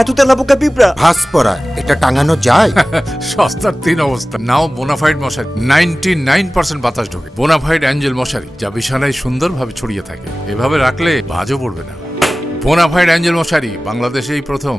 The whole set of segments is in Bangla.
এত তেলাপোকা পিঁপড়া। ভাস পরা এটা টাঙানো যায়? সস্তার তিন অবস্থা। নাও বোনাফাইড মশারি, 99% বাতাস ঢোকে। বোনাফাইড অ্যাঞ্জেল মশারি, যা বিছানায় সুন্দরভাবে ছড়িয়ে থাকে, এভাবে রাখলে ভাঁজও পড়বে না। বোনাফাইড অ্যাঞ্জেল মশারি বাংলাদেশেই প্রথম।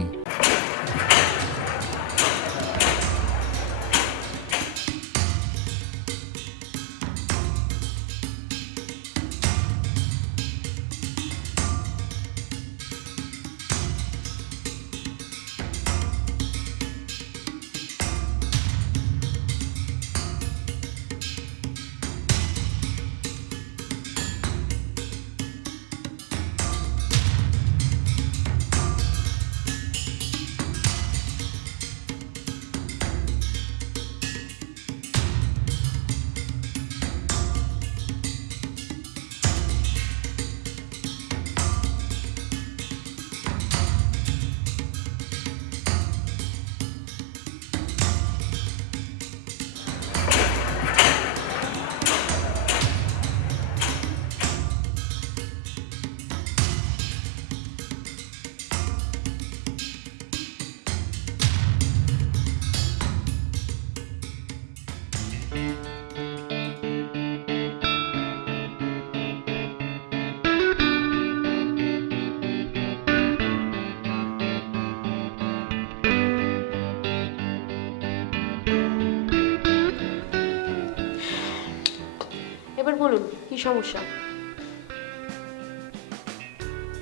এবার বলুন কি সমস্যা?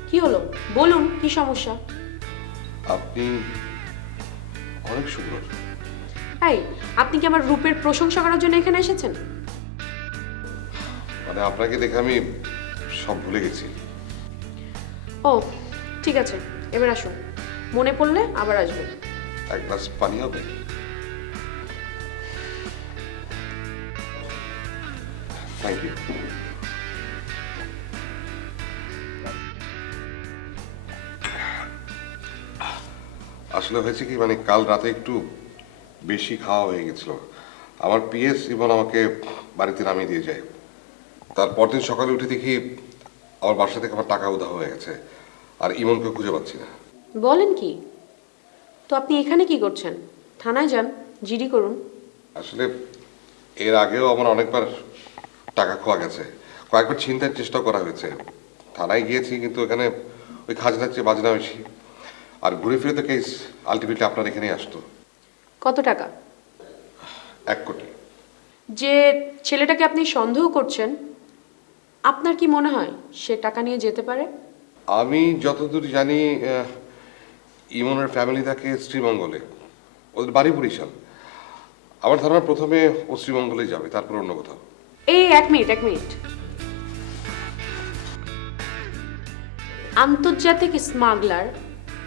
কি হলো বলুন, কি সমস্যা? আপনি অনেক সুন্দর। এই, আপনি কি আমার রূপের প্রশংসা করার জন্য এখানে এসেছেন? মানে আপনাকে দেখে আমি সব ভুলে গেছি। ও ঠিক আছে, এবার আসুন, মনে পড়লে আবার আসবেন। এক গ্লাস পানি হবে? Thank you. আসলে হয়েছে কি, মানে কাল রাতে একটু বেশি খাওয়া হয়ে গেছিল। আমার পিএস ইমন আমাকে বাড়িতে নামিয়ে দিয়ে যায়। তারপর দিন সকালে উঠে দেখি আমার বাসা থেকে আমার টাকা উধাও হয়ে গেছে, আর ইমনকে খুঁজে পাচ্ছি না। বলেন কি? তো আপনি এখানে কি করছেন? থানায় যান, জিডি করুন। আসলে এর আগেও আমার অনেকবার টাকা খোয়া গেছে, কয়েকবার ছিনতাইয়ের চেষ্টা করা হয়েছে। থানায় গিয়েছি, কিন্তু এখানে ওই খাজনার চেয়ে বাজনা বেশি। আর ঘুরে ফিরে তো কেস আলটিমেটলি আপনার এখানেই আসতো। কত টাকা? 1 কোটি। যে ছেলেটাকে আপনি সন্দেহ করছেন, আপনার কি মনে হয় সে টাকা নিয়ে যেতে পারে? আমি যতদূর জানি ইমনের ফ্যামিলি থাকে শ্রীমঙ্গলে, ওদের বাড়ি বরিশাল। আমার ধারণা প্রথমে ও শ্রীমঙ্গলে যাবে, তারপর অন্য কোথাও। এই এক মিনিট। আন্তর্জাতিক স্মাগলার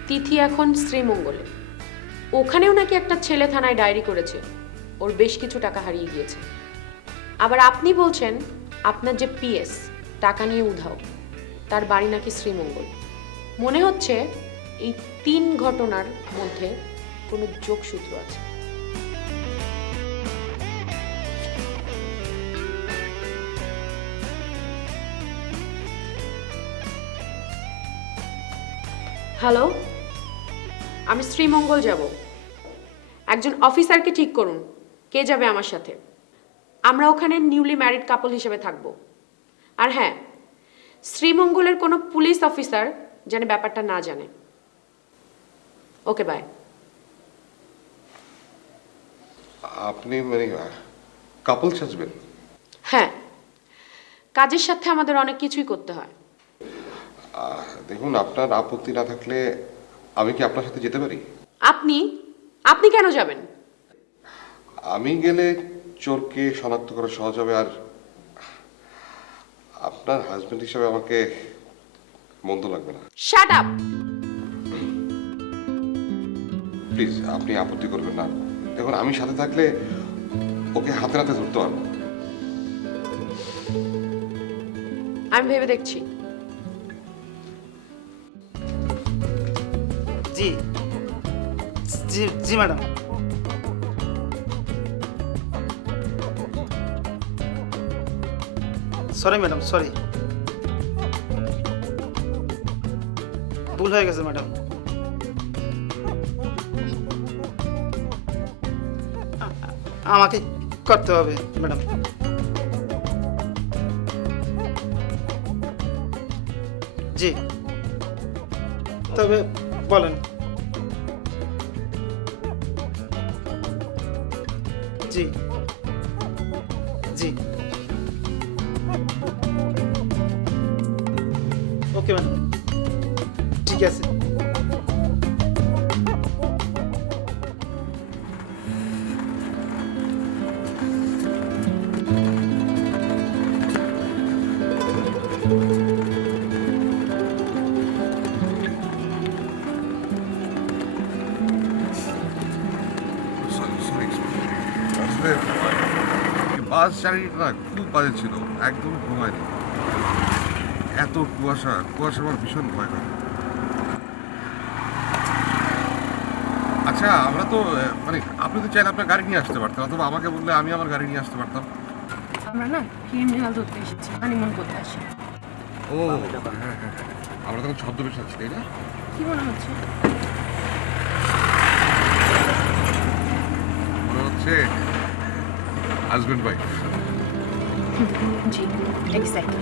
তিথি এখন শ্রীমঙ্গলে। ওখানেও নাকি একটা ছেলে থানায় ডায়েরি করেছে, ওর বেশ কিছু টাকা হারিয়ে গিয়েছে। আবার আপনি বলছেন আপনার যে পিএস টাকা নিয়ে উধাও, তার বাড়ি নাকি শ্রীমঙ্গল। মনে হচ্ছে এই 3 ঘটনার মধ্যে কোনো যোগসূত্র আছে। হ্যালো, আমি শ্রীমঙ্গল যাব। একজন অফিসারকে ঠিক করুন, কে যাবে আমার সাথে। আমরা ওখানে নিউলি ম্যারিড কাপল হিসেবে থাকব। আর হ্যাঁ, শ্রীমঙ্গলের কোনো পুলিশ অফিসার যেন ব্যাপারটা না জানে। ওকে, বাই। আপনি মানে কাপল সাজবেন? হ্যাঁ, কাজের সাথে আমাদের অনেক কিছুই করতে হয়। দেখুন, আপনার আপত্তি না থাকলে আমি কি আপনার সাথে যেতে পারি? আপনি কেন যাবেন? আমি গেলে চোরকে শনাক্ত করা সহজ হবে, আর আপনার হাজবেন্ড হিসেবে আমাকে মন্দ লাগবে না। Shut up! প্লিজ, আপনি আপত্তি করবেন না। দেখুন, আমি সাথে থাকলে ওকে হাতে হাতে ধরতে পারবো। আমি ভেবে দেখছি। জি জি জি ম্যাডাম। সরি ম্যাডাম, সরি, ভুল হয়ে গেছে ম্যাডাম। আমাকে করতে হবে ম্যাডাম। জি, তবে বলেন। জি জি, ওকে ম্যাডাম, ঠিক আছে। আসলে বাস জার্নিটা খুব বাজে ছিল, একদম ঘুমায়নি। এত কুয়াশা আমার ভীষণ ভয় করে। আচ্ছা, আমরা তো মানে আপনি তো চাইলে আপনার গাড়ি নিয়ে আসতে পারতেন, অথবা আমাকে বললে আমি আমার গাড়ি নিয়ে আসতে পারতাম। আমরা না ক্রিমিনাল ধরতে এসেছি, হানিমুন করতে আসি। ও হ্যাঁ, আমরা তখন ছদ্মবেশ আছি, তাই না? কি মনে হচ্ছে? মনে হচ্ছে হাজবেন্ড ওয়াইফ। জি, এক্স্যাক্টলি।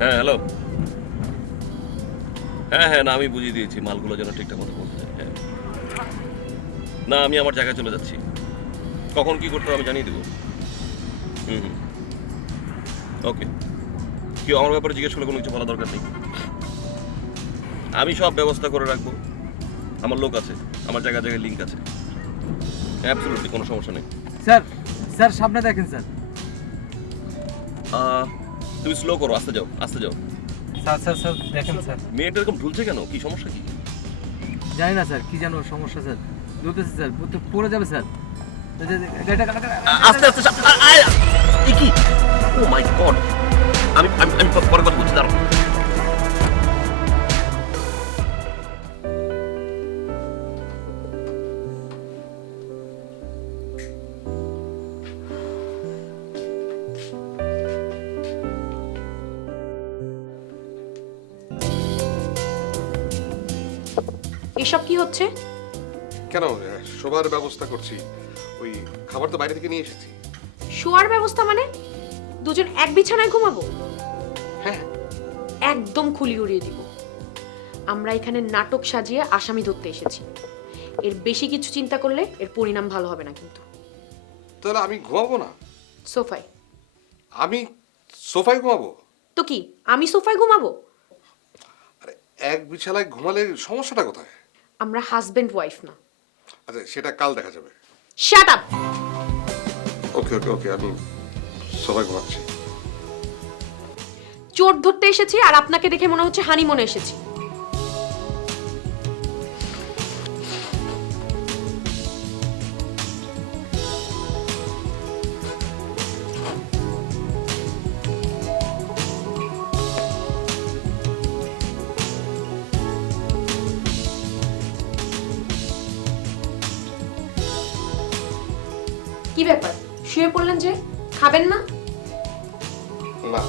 হ্যাঁ হ্যালো। হ্যাঁ না, আমি বুঝিয়ে দিয়েছি মালগুলো যেন ঠিকঠাক মতো পৌঁছে যায়। হ্যাঁ না, আমি আমার জায়গায় চলে যাচ্ছি। কখন কি করতে হবে আমি জানিয়ে দেবো। হুম, ওকে। কেউ আমার ব্যাপারে জিজ্ঞেস করলে কোনো কিছু বলা দরকার নেই। আমি সব ব্যবস্থা করে রাখবো। আমার লোক আছে, আমার জায়গায় জায়গায় লিঙ্ক আছে। অ্যাবসলিউটলি কোনো সমস্যা নেই। স্যার সামনে দেখেন স্যার। তুমি স্লো করো, আস্তে যাও, আস্তে যাও। স্যার দেখেন স্যার। মেয়েটা এরকম ঢুলছে কেন? কি সমস্যা কি? জানি না স্যার, কি জানো সমস্যা স্যার। দুলতেছে স্যার, পড়ে যাবে স্যার। আস্তে আস্তে এ কি? ও মাই গড! আমি আমি আমি পরে কথা বলছি, দাঁড়াও। এসব কি হচ্ছে? কেন, শোবার ব্যবস্থা করছি। ওই খাবার তো বাইরে থেকে নিয়ে এসেছি। শোয়ার ব্যবস্থা মানে দুজন এক বিছানায় ঘুমাবো? হ্যাঁ, একদম খুলি উড়িয়ে দিব। আমরা এখানে নাটক সাজিয়ে আসামি ধরতে এসেছি। এর বেশি কিছু চিন্তা করলে এর পরিণাম ভালো হবে না কিন্তু। তাহলে আমি ঘুমাবো না? সোফায়। আমি সোফায় ঘুমাবো? তো কি, আমি সোফায় ঘুমাবো? আরে এক বিছানায় ঘুমালে সমস্যাটা কোথায়? আমরা হাজবেন্ড ওয়াইফ না। আচ্ছা, সেটা কাল দেখা যাবে। Shut up. ওকে ওকে ওকে, আমি সোফায় ঘুমাচ্ছি। চোর ধরতে এসেছি আর আপনাকে দেখে মনে হচ্ছে হানিমুনে এসেছি। কি ব্যাপার, শুয়ে পড়লেন যে? খাবেন না? না,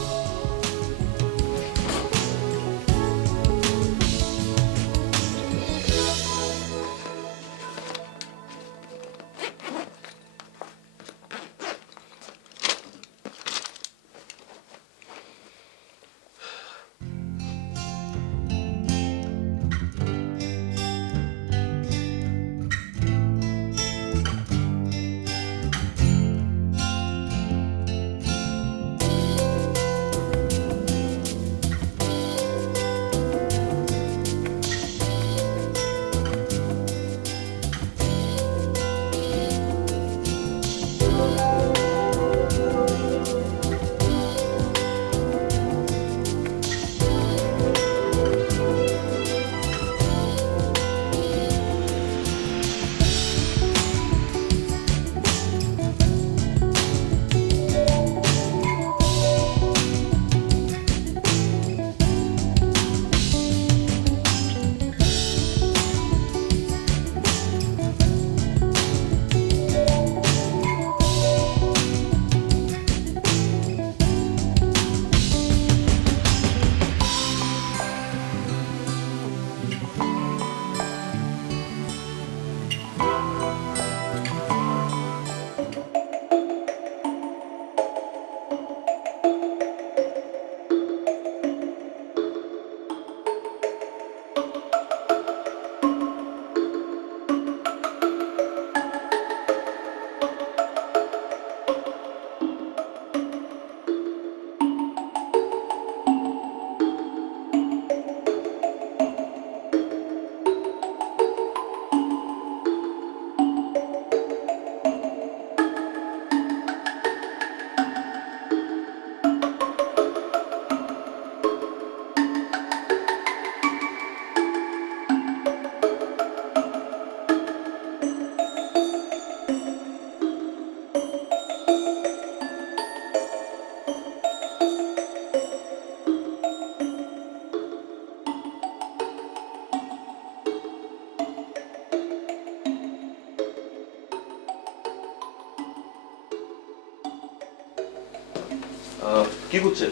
কি করছেন?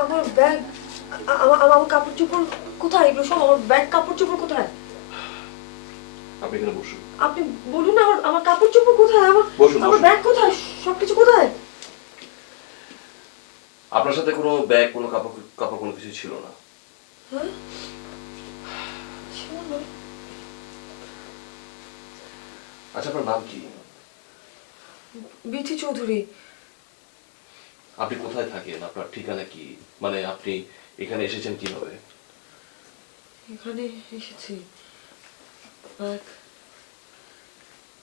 আমার ব্যাগ, আমার কাপড় চোপড় কোথায়? এগুলো সব আমার ব্যাগ, কাপড় চোপড় কোথায়? আপনি এখানে বসুন। আপনি বলুন না, আমার কাপড় চোপড় কোথায়? বসুন, আমার বসুন। ব্যাগ কোথায়? সবকিছু কোথায়? আপনার সাথে কোনো ব্যাগ, কোনো কাপড় কাপড় কোনো কিছু ছিল না। হ্যাঁ, ছিল না। আচ্ছা, আপনার নাম কি? বিথি চৌধুরী। আপনি কোথায় থাকেন? আপনার ঠিকানা কি? মানে আপনি এখানে এসেছেন কিভাবে? এখানে এসেছি, ব্যাগ,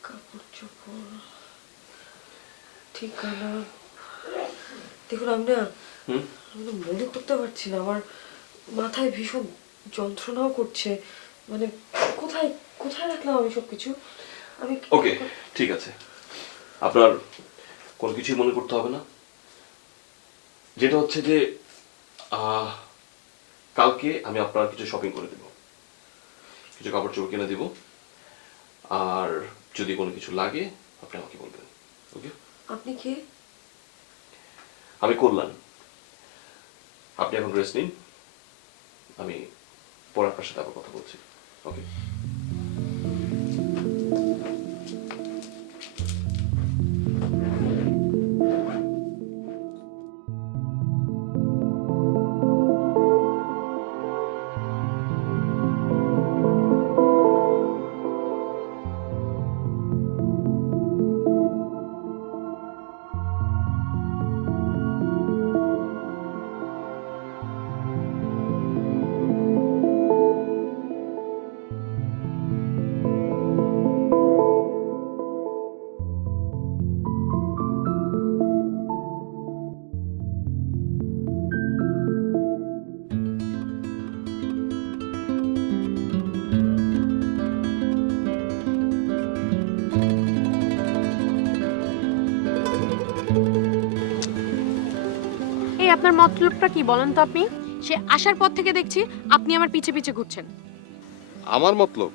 কাপড় চোপড়, ঠিকানা। দেখুন, আমি না মনে করতে পারছি না। আমার মাথায় ভীষণ যন্ত্রণাও করছে। মানে কোথায় কোথায় রাখলাম আমি সবকিছু? আমি ওকে, ঠিক আছে। আপনার কোনো কিছুই মনে করতে হবে না। যেটা হচ্ছে যে কালকে আমি আপনার কিছু শপিং করে দেব, কিছু কাপড় চোপড় কিনে দিব, আর যদি কোনো কিছু লাগে আপনি আমাকে বলবেন। ওকে? আপনি কে? আমি কল্যাণ। আপনি এখন রেস্ট নিন, আমি পরে আপনার সাথে আবার কথা বলছি। ওকে? এই আপনার মতলবটা কি বলেন তো? আপনি সে আসার পর থেকে দেখছি আপনি আমার পিছে পিছে ঘুরছেন। আমার মতলব?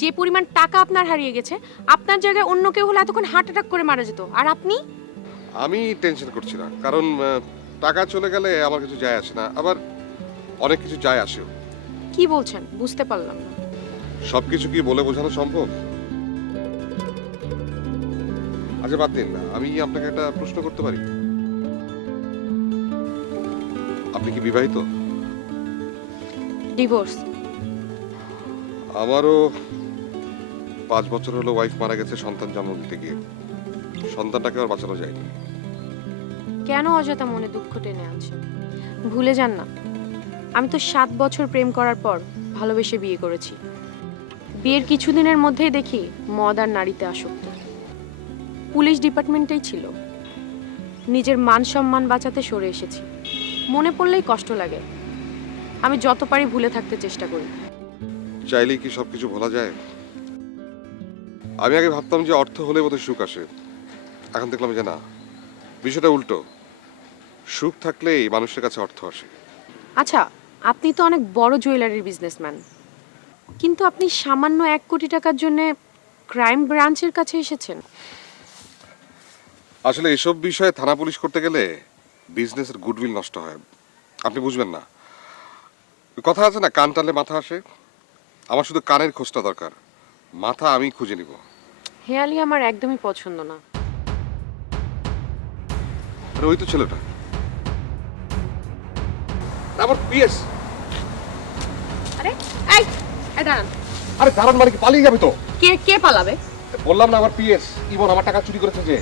যে পরিমাণ টাকা আপনার হারিয়ে গেছে, আপনার জায়গায় অন্য কেউ হলে এতক্ষণ হার্ট অ্যাটাক করে মারা যেত। আর আপনি? আমি টেনশন করছি না, কারণ টাকা চলে গেলে আমার কিছু যায় আসে না, আবার অনেক কিছু যায় আসেও। কি বলছেন বুঝতে পারলাম না। সবকিছু কি বলে বোঝানো সম্ভব? আচ্ছা, বাদ দিন না, আমি আপনাকে একটা প্রশ্ন করতে পারি? আপনি কি বিবাহিত? ডিভোর্স। আমারও 5 বছর হলো ওয়াইফ মারা গেছে সন্তান জন্ম দিতে গিয়ে। সন্তানটাকে আর বাঁচানো যায়নি। কেন অযথা মনে দুঃখ টেনে আনছেন? ভুলে যান না, আমি তো 7 বছর প্রেম করার পর ভালোবেসে বিয়ে করেছি। বিয়ের কিছুদিনের মধ্যেই দেখি মদ আর নারীতে আসক্ত। পুলিশ ডিপার্টমেন্টেই ছিল। নিজের মান সম্মান বাঁচাতে সরে এসেছি। মনে পড়লেই কষ্ট লাগে। আমি যত পারি ভুলে থাকতে চেষ্টা করি। চাইলেই কি সবকিছু ভোলা যায়? আমি আগে ভাবতাম যে অর্থ হলে বোধহয় সুখ আসে, এখন দেখলাম যে না, বিষয়টা উল্টো। সুখ থাকলেই মানুষের কাছে অর্থ আসে। আচ্ছা, আপনি তো অনেক বড় জুয়েলারির বিজনেসম্যান, কিন্তু আপনি সামান্য 1 কোটি টাকার জন্য ক্রাইম ব্রাঞ্চের কাছে এসেছেন। আসলে এসব বিষয়ে থানা পুলিশ করতে গেলে বিজনেসের গুডউইল নষ্ট হয়। আপনি বুঝবেন না। ওই কথা আছে না, কান টানলে মাথা আসে। আমার শুধু কানের খোঁজটা দরকার, মাথা আমি খুঁজে নিব। হেয়ালি আমার একদমই পছন্দ না। আরে ওই তো ছেলেটা, আমার পিএস। আরে এই এই দাঁড়ান। আরে দাঁড়ান মানে কি, পালিয়ে যাবে তো? কে কে পালাবে? বললাম না আমার পিএস ইমন আমার টাকা চুরি করেছে যে।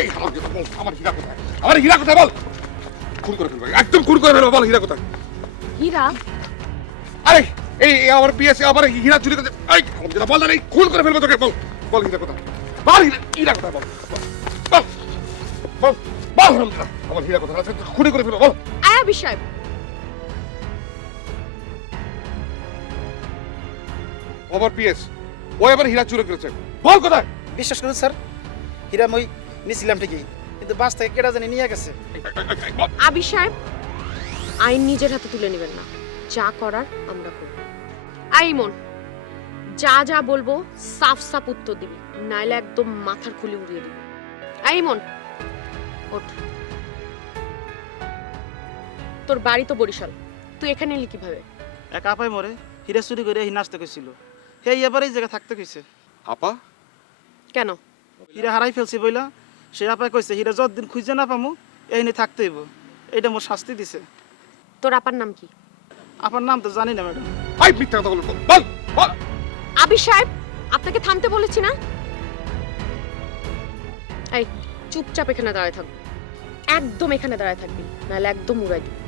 এই, আমার কথা বল, আমার হীরা কোথায়? আমার হীরা কোথায় বল? খুন করে ফেলবো, একদম খুন করে ফেলবো, বল হীরা কোথায়? হীরা? আরে এই আমার পিএস আমার হীরা চুরি করেছে। এই আমার কথা বল না, এই খুন করে ফেলবো তোকে, বল বল হীরা কোথায়? বল হীরা কোথায় বল? বল বল বল হারামজাদা, আমার হীরা কোথায় আছে? খুন করে ফেলবো, বল। আয়া বিষয়। আমার পিএস ওই আবার হীরা চুরি করেছে, বল কোথায়? বিশ্বাস করুন স্যার, হীরা মই নিয়েছিলাম ঠিকই, কিন্তু বাস থেকে কেটা জানি নিয়ে গেছে। আবি সাহেব, আইন নিজের হাতে তুলে নেবেন না, যা করার আমরা করব। আইমন, যা যা বলবো সাফ সাফ উত্তর দিবি, নাইলে একদম মাথার খুলি উড়িয়ে দিবি। আইমন ওঠ। তোর বাড়ি তো বরিশাল, তুই এখানে এলি কিভাবে? এক আপাই মরে হীরা চুরি করে হি নাচতে কইছিল, হে এবার এই জায়গা থাকতে কইছে। আপা? কেন? হীরা হারাই ফেলছি বইলা সে আপায় কইছে হীরা যতদিন খুঁজে না পামু এই নিয়ে থাকতে হইব, এইটা মোর শাস্তি দিছে। তোর আপার নাম কি? আপনার নাম তো জানি না ম্যাডাম। এই মিথ্যা কথা বলবো, বল বল। আবি সাহেব, আপনাকে থামতে বলেছি না? এই চুপচাপ এখানে দাঁড়ায় থাকবি, একদম এখানে দাঁড়ায় থাকবি, নাহলে একদম উড়াই দিবি।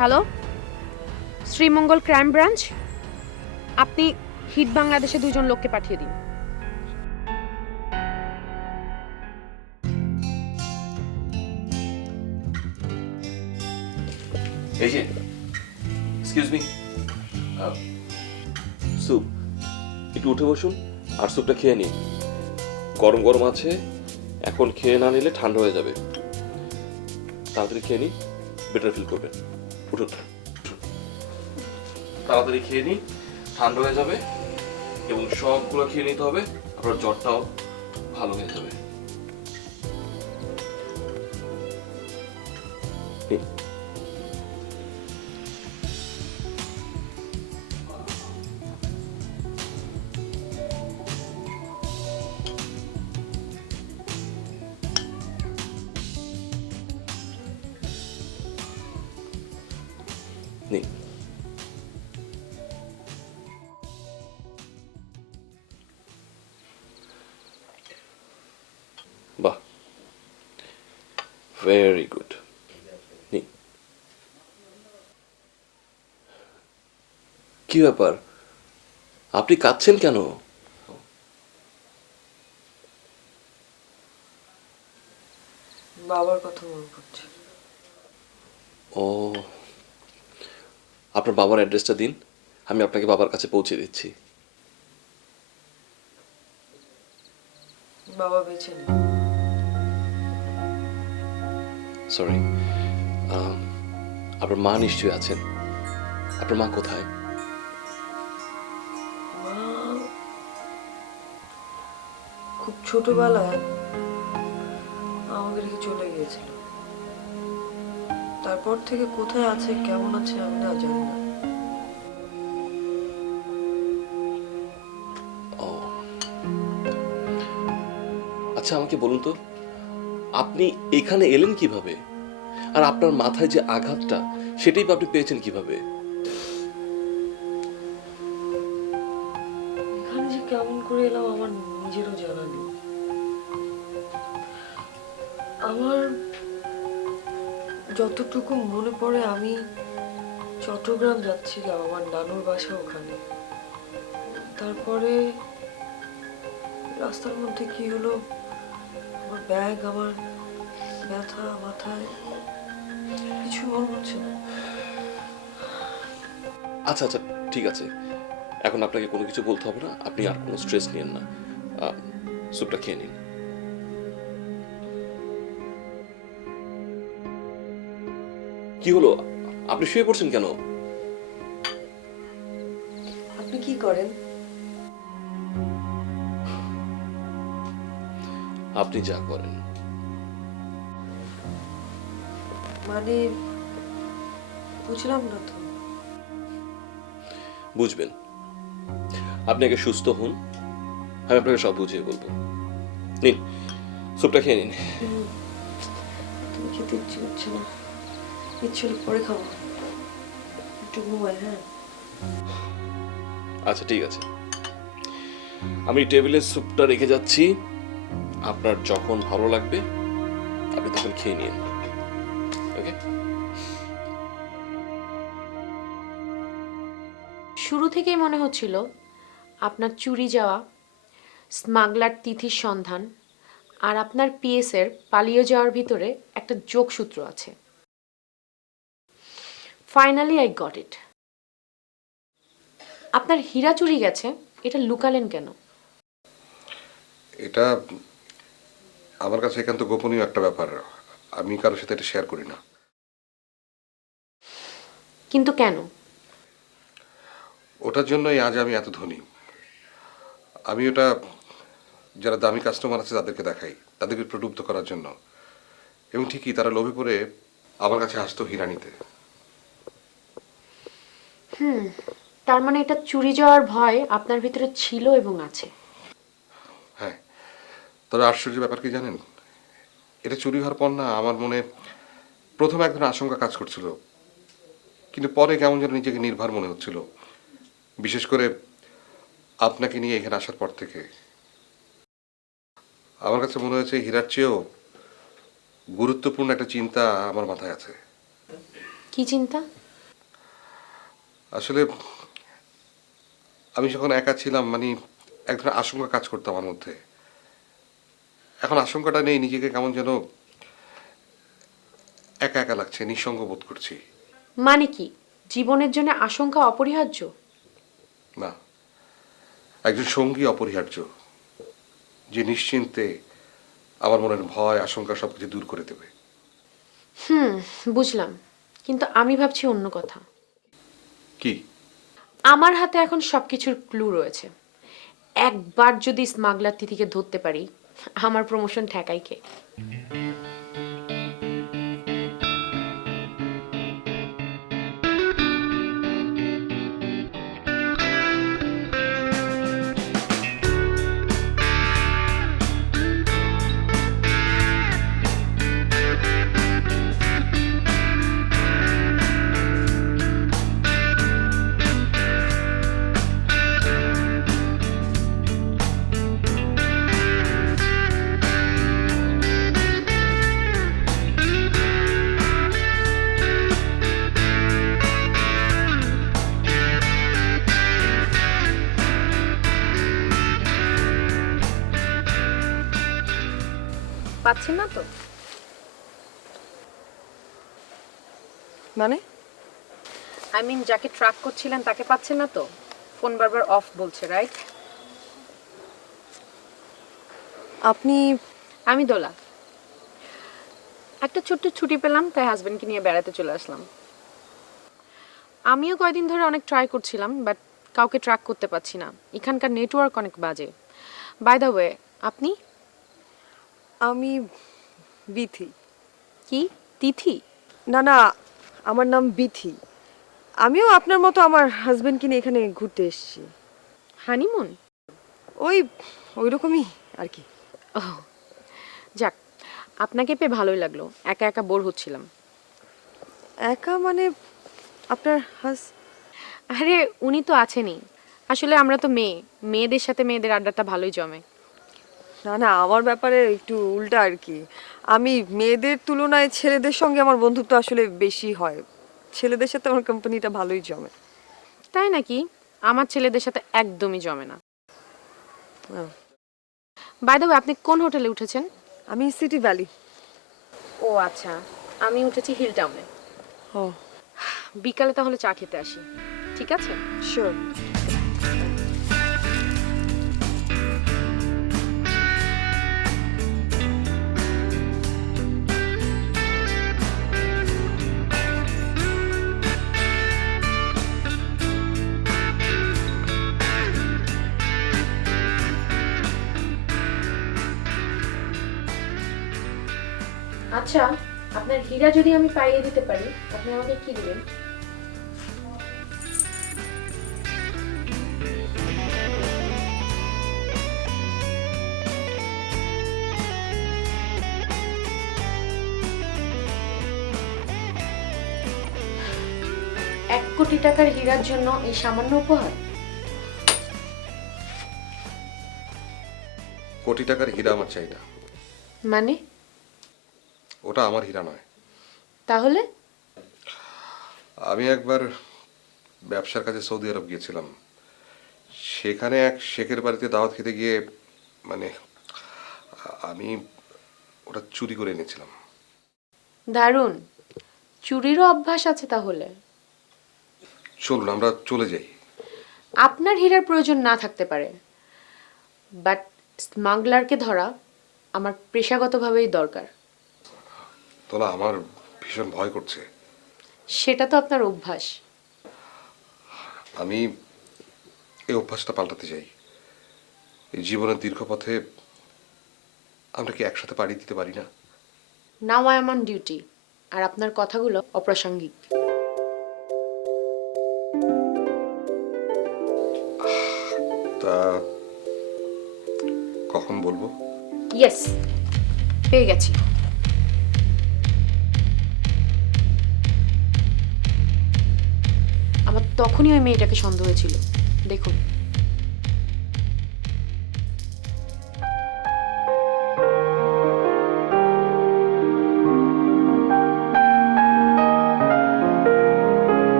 হ্যালো, শ্রীমঙ্গল ক্রাইম ব্রাঞ্চ, আপনি হিট বাংলাদেশে 2 জন লোককে পাঠিয়ে দিন। এই যে, এক্সকিউজ মি, স্যুপ একটু উঠে বসুন আর স্যুপটা খেয়ে নিন। গরম গরম আছে, এখন খেয়ে না নিলে ঠান্ডা হয়ে যাবে। তাড়াতাড়ি খেয়ে নিন, বেটার ফিল করবেন। উঠুন, তাড়াতাড়ি খেয়ে নিন, ঠান্ডা হয়ে যাবে এবং সবগুলো খেয়ে নিতে হবে, আপনার জ্বরটাও ভালো হয়ে যাবে। নিন। নিন। বাহ, ভেরি গুড। নিন। কি ব্যাপার, আপনি কাঁদছেন কেন? বাবার কথা মনে পড়ছে। ও, আপনার বাবার অ্যাড্রেসটা দিন, আমি আপনাকে বাবার কাছে পৌঁছে দিচ্ছি। বাবা বেঁচে নেই। সরি, আপনার মা নিশ্চয়ই আছেন। আপনার মা কোথায়? মা খুব ছোটবেলায় আমাকে রেখে চলে গিয়েছিল, তারপর থেকে কোথায় আছে কেমন আছে আমি না জানি না। ও আচ্ছা, আমাকে বলুন তো, আপনি এখানে এলেন কিভাবে? আর আপনার মাথায় যে আঘাতটা, সেটাই বা আপনি পেয়েছেন কিভাবে? এখানে যে কেমন করে এলাম আমার নিজেরও জানা নেই। আমার যতটুকু মনে পড়ে আমি চট্টগ্রাম যাচ্ছিলাম, আমার নানুর বাসা ওখানে। তারপরে রাস্তার মধ্যে কি হলো, আমার ব্যাগ, আমার ব্যথা মাথায়, কিছু মনে হচ্ছে না। আচ্ছা আচ্ছা, ঠিক আছে, এখন আপনাকে কোনো কিছু বলতে হবে না, আপনি আর কোনো স্ট্রেস নিয়েন না। স্যুপটা খেয়ে নিন। কি হলো, আপনি শুয়ে পড়ছেন কেন? আপনি কি করেন? আপনি যা করেন। মানে বুঝলাম না তো। বুঝবেন, আপনি আগে সুস্থ হন, আমি আপনাকে সব বুঝিয়ে বলবো। নিন, স্যুপটা খেয়ে নিন। তুমি খেতে ইচ্ছে করছে না? ইচ্ছে হলে পরে খাবো, একটু ঘুমাই। হ্যাঁ আচ্ছা ঠিক আছে, আমি টেবিলে স্যুপটা রেখে যাচ্ছি, আপনার যখন ভালো লাগবে আপনি তখন খেয়ে নিন। ওকে? শুরু থেকেই মনে হচ্ছিল আপনার চুরি যাওয়া, স্মাগলার তিথির সন্ধান আর আপনার পিএসের পালিয়ে যাওয়ার ভিতরে একটা যোগসূত্র আছে। Finally I got it. আপনার হীরা চুরি গেছে, এটা লুকালেন কেন? এটা আমার কাছে একান্ত গোপনীয় একটা ব্যাপার, আমি কারোর সাথে এটা শেয়ার করি না। কিন্তু কেন? ওটার জন্যই আজ আমি এত ধনী। আমি ওটা যারা দামি কাস্টমার আছে তাদেরকে দেখাই, তাদেরকে প্রলুব্ধ করার জন্য, এবং ঠিকই তারা লোভে পড়ে আমার কাছে আসতো হীরা নিতে। তার মানে এটা চুরি যাওয়ার ভয় আপনার ভিতরে ছিল এবং আছে। হ্যাঁ, তবে আশ্চর্য ব্যাপার কি জানেন, এটা চুরি হওয়ার পর না আমার মনে প্রথমে এক ধরনের আশঙ্কা কাজ করছিল, কিন্তু পরে কেমন যেন নিজেকে নির্ভর মনে হচ্ছিল, বিশেষ করে আপনাকে নিয়ে এখানে আসার পর থেকে। আমার কাছে মনে হয়েছে হীরার চেয়েও গুরুত্বপূর্ণ একটা চিন্তা আমার মাথায় আছে। কি চিন্তা? আসলে আমি যখন একা ছিলাম, মানে এক ধরনের আশঙ্কা কাজ করতো আমার মধ্যে। এখন আশঙ্কাটা নেই, নিজেকে কেমন যেন একা একা লাগছে, নিঃসঙ্গ বোধ করছি। মানে কি, জীবনের জন্য আশঙ্কা অপরিহার্য? না, একজন সঙ্গী অপরিহার্য, যে নিশ্চিন্তে আমার মনের ভয় আশঙ্কা সবকিছু দূর করে দেবে। বুঝলাম, কিন্তু আমি ভাবছি অন্য কথা। কি? আমার হাতে এখন সবকিছুর ক্লু রয়েছে। একবার যদি স্মাগলার তিথিকে ধরতে পারি, আমার প্রমোশন ঠেকাই কে? পাচ্ছেন না তো? মানে আই মিন, যাকে ট্র্যাক করছিলেন তাকে পাচ্ছেন না তো? ফোন বারবার অফ বলছে, রাইট? আপনি? আমি দোলা। একটা ছোট্ট ছুটি পেলাম, তাই হাজবেন্ডকে নিয়ে বেড়াতে চলে আসলাম। আমিও কয়দিন ধরে অনেক ট্রাই করছিলাম, বাট কাউকে ট্র্যাক করতে পারছি না। এখানকার নেটওয়ার্ক অনেক বাজে। বাই দ্য ওয়ে, আপনি? আমি বিথি। কি তিথি? না না, আমার নাম বিথি। আমিও আপনার মতো আমার হাজবেন্ডকে নিয়ে এখানে ঘুরতে এসেছি। হানিমুন? ওই রকমই আর কি। ও যাক, আপনাকে পেয়ে ভালোই লাগলো। একা একা বোর হচ্ছিলাম। একা মানে? আপনার আরে উনি তো আছেনই। আসলে আমরা তো মেয়েদের সাথে মেয়েদের আড্ডাটা ভালোই জমে। না না, আমার ব্যাপারে একটু উল্টা আর কি। আমি মেয়েদের তুলনায় ছেলেদের সঙ্গে আমার বন্ধুত্ব আসলে বেশি হয়। ছেলেদের সাথে আমার কোম্পানিটা ভালোই জমে। তাই নাকি? আমার ছেলেদের সাথে একদমই জমে না। বাই দ্য ওয়ে, আপনি কোন হোটেলে উঠেছেন? আমি সিটি ভ্যালি। ও আচ্ছা, আমি উঠেছি হিল টাউনে। ও, বিকালে তাহলে চা খেতে আসি। ঠিক আছে? শিওর। আচ্ছা, আপনার হীরা যদি আমি পাইয়ে দিতে পারি, আপনি আমাকে কি দিবেন? কোটি টাকার হীরার জন্য এই সামান্য উপহার? কোটি টাকার হীরা আমার চাই না। মানে? ওটা আমার হীরা নয়। তাহলে? আমি একবার ব্যবসার কাজে সৌদি আরব গিয়েছিলাম। সেখানে এক শেখের বাড়িতে দাওয়াত খেতে গিয়ে মানে আমি ওটা চুরি করে এনেছিলাম। দারুণ, চুরিরও অভ্যাস আছে তাহলে। চলুন আমরা চলে যাই। আপনার হীরার প্রয়োজন না থাকতে পারে, বাট স্মাগলারকে ধরা আমার পেশাগতভাবেই দরকার। তোলা, আমার ভীষণ ভয় করছে। সেটা তো আপনার অভ্যাস। আমি এই অভ্যাসটা পাল্টাতে চাই। এই জীবনের দীর্ঘ পথে আমরা কি একসাথে পাড়ি দিতে পারি না? Now I am on duty, আর আপনার কথাগুলো অপ্রাসঙ্গিক। তা কখন বলবো? ইয়েস, পেয়ে গেছি। আমার তখনই ওই মেয়েটাকে সন্দেহ হয়েছিল। দেখুন,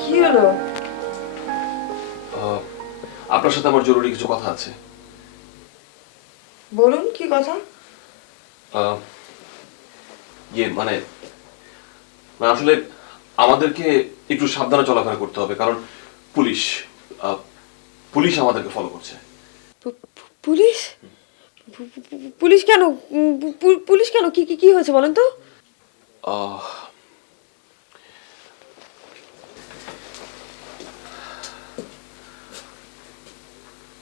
কি হলো? আপনার সাথে আমার জরুরি কিছু কথা আছে। বলুন, কি কথা? মানে আসলে আমাদেরকে একটু সাবধানে চলাফেরা করতে হবে, কারণ পুলিশ পুলিশ আমাদেরকে ফলো করছে। পুলিশ? পুলিশ কেন? পুলিশ কেন? কি কি কি হয়েছে বলেন তো?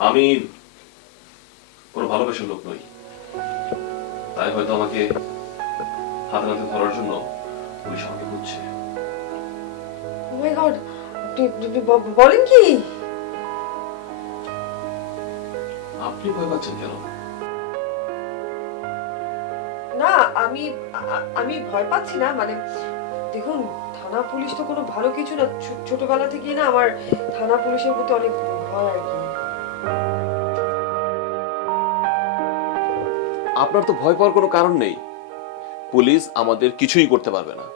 আমি কোনো ভালোবাসার লোক নই, তাই হয়তো আমাকে হাতে নাতে ধরার জন্য পুলিশ আমাকে খুঁজছে। ও মাই গড, বলেন কি? আপনি ভয় পাচ্ছেন কেন? না, আমি ভয় পাচ্ছি না। মানে দেখুন, থানা পুলিশ তো কোনো ভালো কিছু না। ছোটবেলা থেকেই না আমার থানা পুলিশের প্রতি অনেক ভয় আর কি। আপনার তো ভয় পাওয়ার কোনো কারণ নেই। পুলিশ আমাদের কিছুই করতে পারবে না,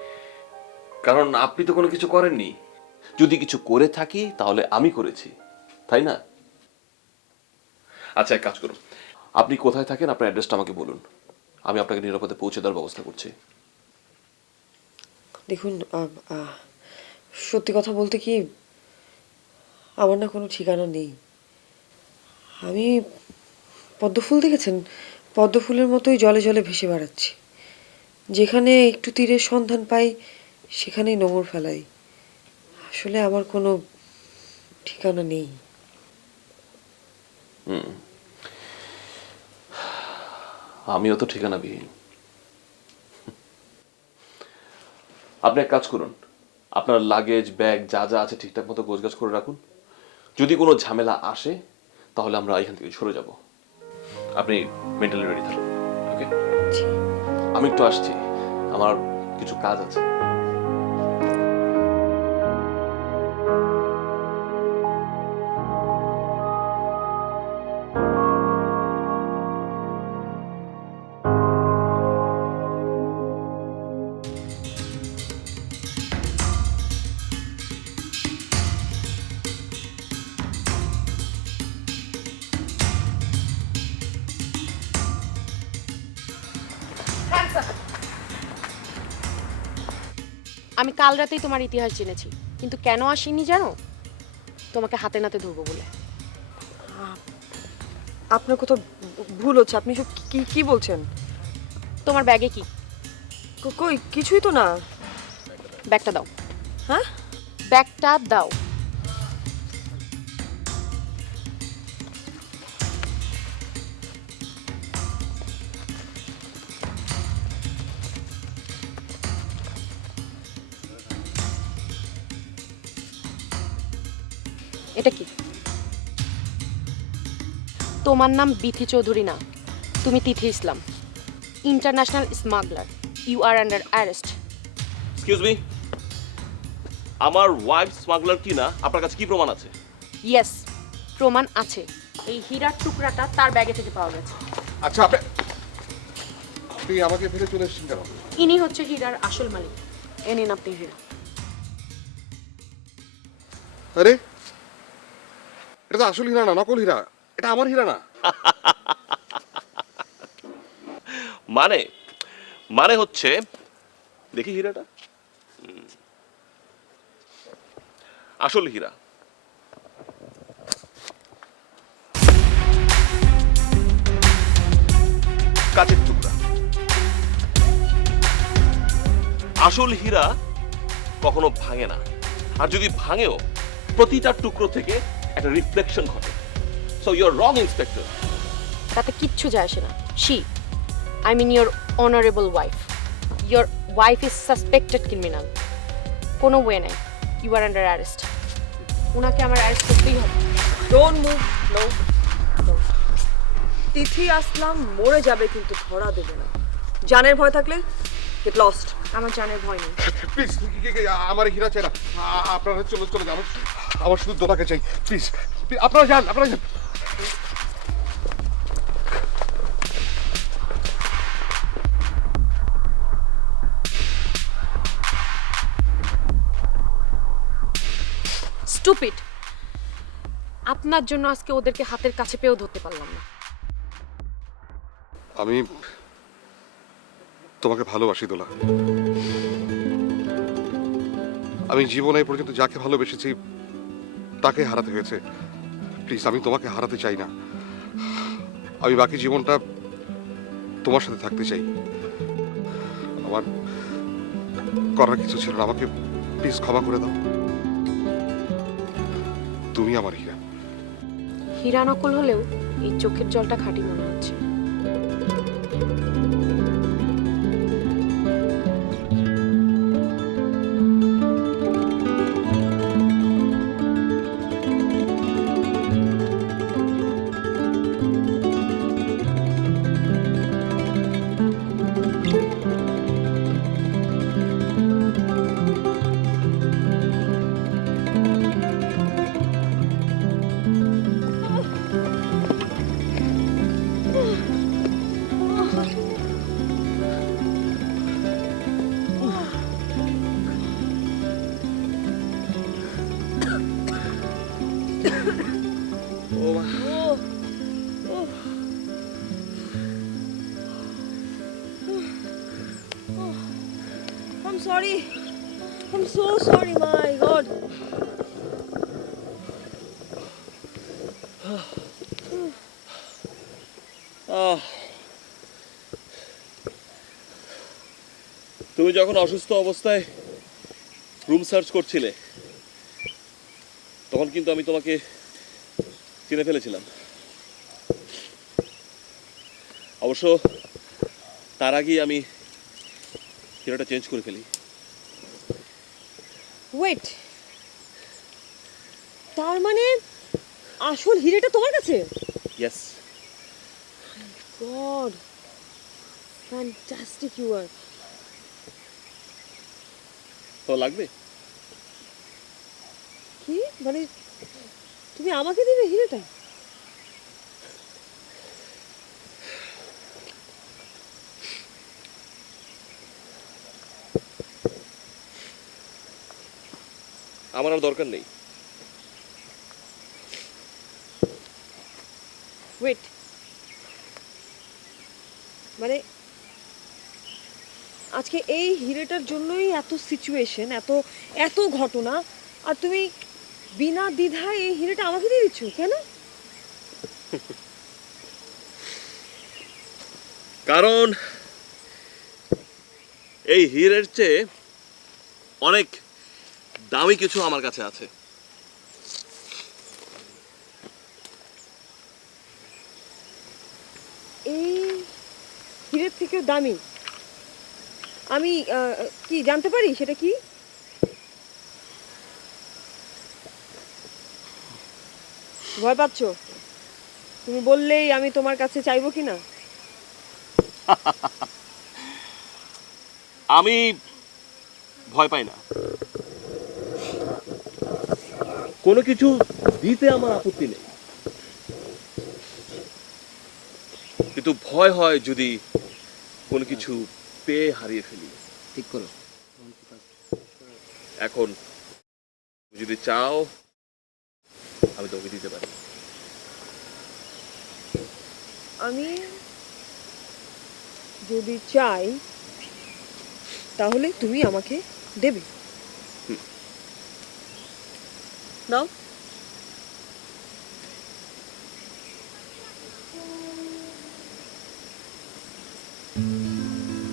কারণ আপনি তো কোনো কিছু করেননি। যদি কিছু করে থাকি তাহলে আমি করেছি, তাই না? আচ্ছা, এক কাজ করুন, আপনি কোথায় থাকেন আপনার অ্যাড্রেসটা আমাকে বলুন, আমি আপনাকে নিরাপদে পৌঁছে দেওয়ার ব্যবস্থা করছি। দেখুন, সত্যি কথা বলতে কি, আমার না কোনো ঠিকানা নেই। আমি পদ্মফুল দেখেছেন, পদ্মফুলের মতোই জলে জলে ভেসে বেড়াচ্ছি। যেখানে একটু তীরের সন্ধান পাই সেখানেই নোঙর ফেলাই। আসলে আমার কোনো ঠিকানা নেই। আমিও তো ঠিকানাবিহীন। আপনি এক কাজ করুন, আপনার লাগেজ ব্যাগ যা যা আছে ঠিকঠাক মতো গোছগাছ করে রাখুন। যদি কোনো ঝামেলা আসে তাহলে আমরা এখান থেকে সরে যাব। আপনি মেন্টালি রেডি থাকুন, ওকে? আমি একটু আসছি, আমার কিছু কাজ আছে। আমি কাল রাতেই তোমার ইতিহাস জেনেছি, কিন্তু কেন আসিনি জানো? তোমাকে হাতে নাতে ধরবো বলে। আপনার কোথাও ভুল হচ্ছে, আপনি সব কি কি বলছেন? তোমার ব্যাগে কি? কই কিছুই তো না। ব্যাগটা দাও। হ্যাঁ? ব্যাগটা দাও। এটা কি? তোমার নাম বিথি চৌধুরী না, তুমি Tithi Islam, international smuggler. You are under arrest. Excuse me, আমার ওয়াইফ স্মাগলার কি না আপনার কাছে কি প্রমাণ আছে? ইয়েস, প্রমাণ আছে। এই হীরার টুকরাটা তার ব্যাগে থেকে পাওয়া গেছে। আচ্ছা আপনি আমাকে ফেলে চলে এসেছেন কেন? ইনি হচ্ছে হীরার আসল মালিক। এ নিন আপনি হীরা। আরে এটা তো আসল হীরা না, নকল হীরা। এটা আমার হীরা না। মানে মানে হচ্ছে, দেখি হীরাটা। আসল হীরা। কাচের টুকরা। আসল হীরা কখনো ভাঙে না, আর যদি ভাঙেও প্রতিটা টুকরো থেকে একটা রিফ্লেকশন ঘটে। So you are wrong inspector. তাতে কিচ্ছু যায় আসে না। She, I mean your honourable wife. Your wife is suspected criminal. কোনো ওয়ে নাই, ইউ আর আন্ডার অ্যারেস্ট। ওনাকে আমার অ্যারেস্ট করতেই হবে। Don't move. নো, তিথি আসলাম মরে যাবে কিন্তু ধরা দেবে না। জানের ভয় থাকলে গেট লস্ট। আমার জানের ভয় নেই। প্লিজ আমার হীরা চাই না। আপনারা চলে যান। আমার শুধু দোলাকে চাই। প্লিজ আপনারা যান। স্টুপিড! আপনার জন্য আজকে ওদেরকে হাতের কাছে পেয়েও ধরতে পারলাম না। আমি তোমাকে ভালোবাসি দোলা। আমি জীবনে এই পর্যন্ত যাকে ভালোবেসেছি তাকে হারাতে হয়েছে। প্লিজ আমি তোমাকে হারাতে চাই না। আমি বাকি জীবনটা তোমার সাথে থাকতে চাই। আমার করার কিছু ছিল না, আমাকে প্লিজ ক্ষমা করে দাও। তুমি আমার হীরা। হীরা নকল হলেও এই চোখের জলটা খাঁটি মনে হচ্ছে। I'm sorry. I'm so sorry, my God. তুমি যখন অসুস্থ অবস্থায় রুম সার্চ করছিলে তখন কিন্তু আমি তোমাকে চিনে ফেলেছিলাম। অবশ্য তার আগেই আমি হিরোটা চেঞ্জ করে ফেলি। ওয়েট, তার মানে আসল হিরেটা তোমার কাছে? Yes. God, fantastic you are. তো লাগবে? কি মানে তুমি আমাকে দিবে হিরেটা? আমার আর দরকার নেই। ওয়েট, মানে আচ্ছা আজকে এই হিরেটার জন্যই এত সিচুয়েশন, এত এত ঘটনা, আর তুমি বিনা দ্বিধায় এই হিরেটা আমাকে দিয়ে দিচ্ছ কেন? কারণ এই হীরের চেয়ে অনেক দামি কিছু আমার কাছে আছে। এই হিরের থেকেও দামি? আমি কি জানতে পারি সেটা কি? ভয় পাচ্ছ? তুমি বললেই আমি তোমার কাছে চাইবো কি না? আমি ভয় পাই না, কোনো কিছু দিতে আমার আপত্তি নেই, কিন্তু ভয় হয় যদি কোনো কিছু পেয়ে হারিয়ে ফেলি। ঠিক করো। এখন যদি চাও আমি তোকে দিতে পারি। আমি যদি চাই তাহলে তুমি আমাকে দেবে? নাও।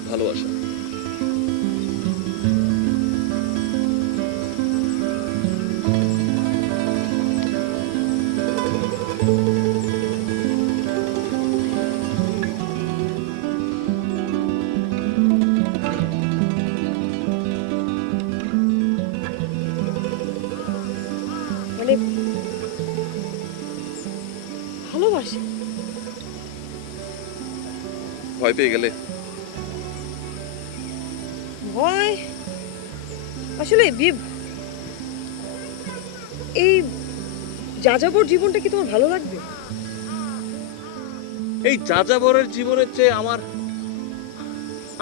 ভালোবাসা। মানে ভালোবাসা? ভয় পেয়ে গেলে? ভয় আসলে এই যাযাবর জীবনটা কি তোমার ভালো লাগবে? এই যাযাবরের জীবনের চেয়ে আমার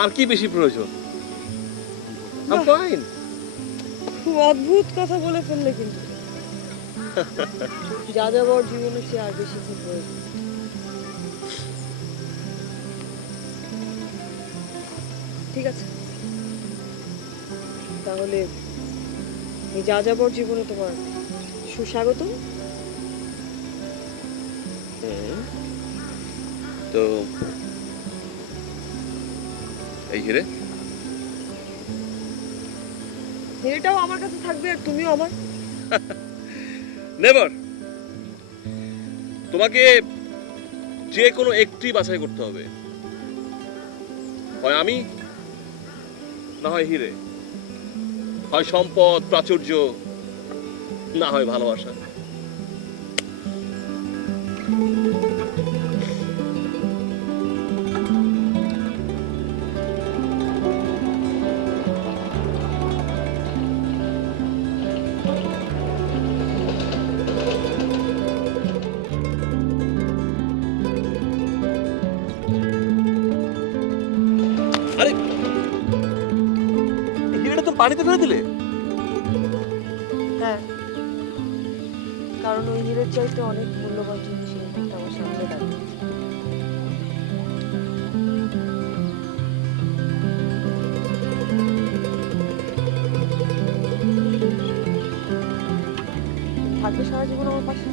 আর কি বেশি প্রয়োজন? I'm fine. খুব অদ্ভুত কথা বলে ফেললে কিন্তু। যাযাবর জীবনের চেয়ে আর বেশি কি প্রয়োজন? ঠিক আছে, তাহলে এই যাযাবর জীবনে তোমার সুস্বাগতম। তো এই হিরে? হিরেটাও আমার কাছে থাকবে আর তুমিও আমার। নেভার। তোমাকে যে কোনো একটি বাছাই করতে হবে, হয় আমি, না হয় হিরে, হয় সম্পদ প্রাচুর্য, না হয় ভালোবাসা। আরে হিরেটা তুমি পানিতে ফেলে দিলে? হ্যাঁ, কারণ ওই হিরের চাইতে অনেক মূল্যবান জিনিস এই মুহূর্তে আমার সামনে দাঁড়িয়ে আছে। থাকবে সারা জীবন আমার পাশে?